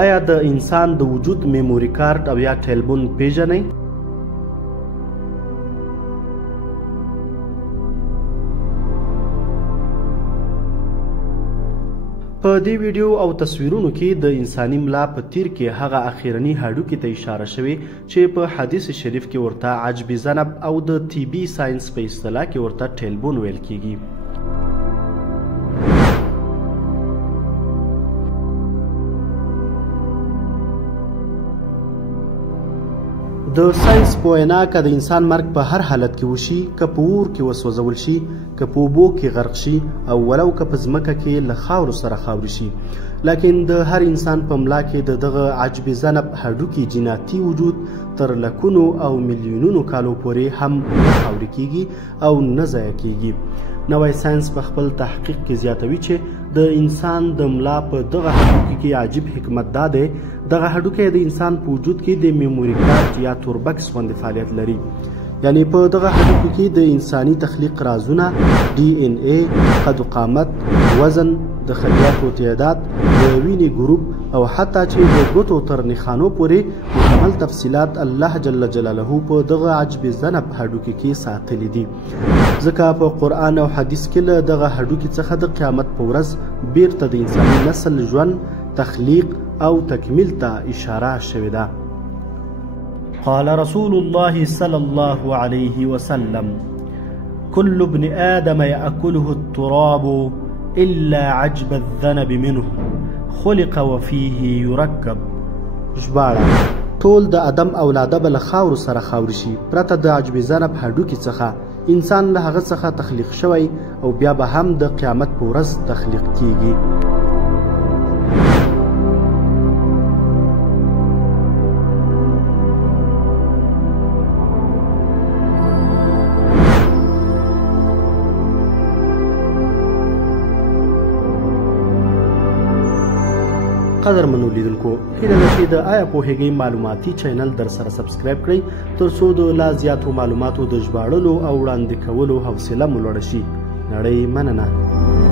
آیا د انسان د وجود میموري کارت او یا ټیلبون پیژنئ؟ په دې ویډیو او تصویرونو کې د انساني ملا په تیر کې هغه اخیرنی هډوکي ته اشاره شوې چې په حدیث شریف کې ورته عجب ذنب او د طبي ساينس په اصطلاح کې ورته ټیلبون ویل کیږي. د ساينس په وینا که د انسان مرګ په هر حالت کې وشي، که په اور کې وسوځول شي، که په اوبو کې غرق شي او ولو که په ځمکه کې له خاورو سره خاوري شي، لکن د هر انسان په ملا کې د دغه عجب ذنب هډوکي جیناتي وجود تر لکونو او میلیونونو کالو پورې هم نه خاوري کیږي او نه ضایع کیږي. نوی ساينس په خپل تحقیق کې زیاتوي چې د انسان د ملا په دغه هډوکي کې عجیب حکمت دا دی، دغه هډوکی د انسان په وجود کې د میموري کارت یا توربکس غوندې فعالیت لري. یعنی په دغه هډوکو کې د انساني تخلیق رازونه، ډي ان اے، قد و قامت، وزن، د خلیاتو تعداد، د وینې ګروپ او حتی چې د ګوتو تر نښانو پورې مکمل تفصیلات الله جل جلاله په دغه عجب ذنب هډوکي کې ساتلي دي. ځکه په قرآن او حدیث کې له دغه هډوکي څخه د قیامت په ورځ بیرته د انساني نسل ژوند، تخلیق او تکمیل ته اشاره شوې ده. قال رسول الله صلى الله عليه وسلم: كل ابن آدم يأكله التراب إلا عجب الذنب منه خلق وفيه يركب. ژباړه: ټول د آدم اولاده به له خاورو سره خاوري شي پرته د عجب ذنب هډوکي څخه انسان له هغه څخه تخلیق شوی او بیا به هم د قیامت په ورځ تخلیق کیږي. قدرمنو لیدونکو، هیله ده چې د آیا پوهیږئ معلوماتي چینل در سره سبسکرایب کړئ ترڅو د لا زیاتو معلوماتو د ژباړلو او وړاندې کولو حوصله مو لوړه شي. نړۍ مننه.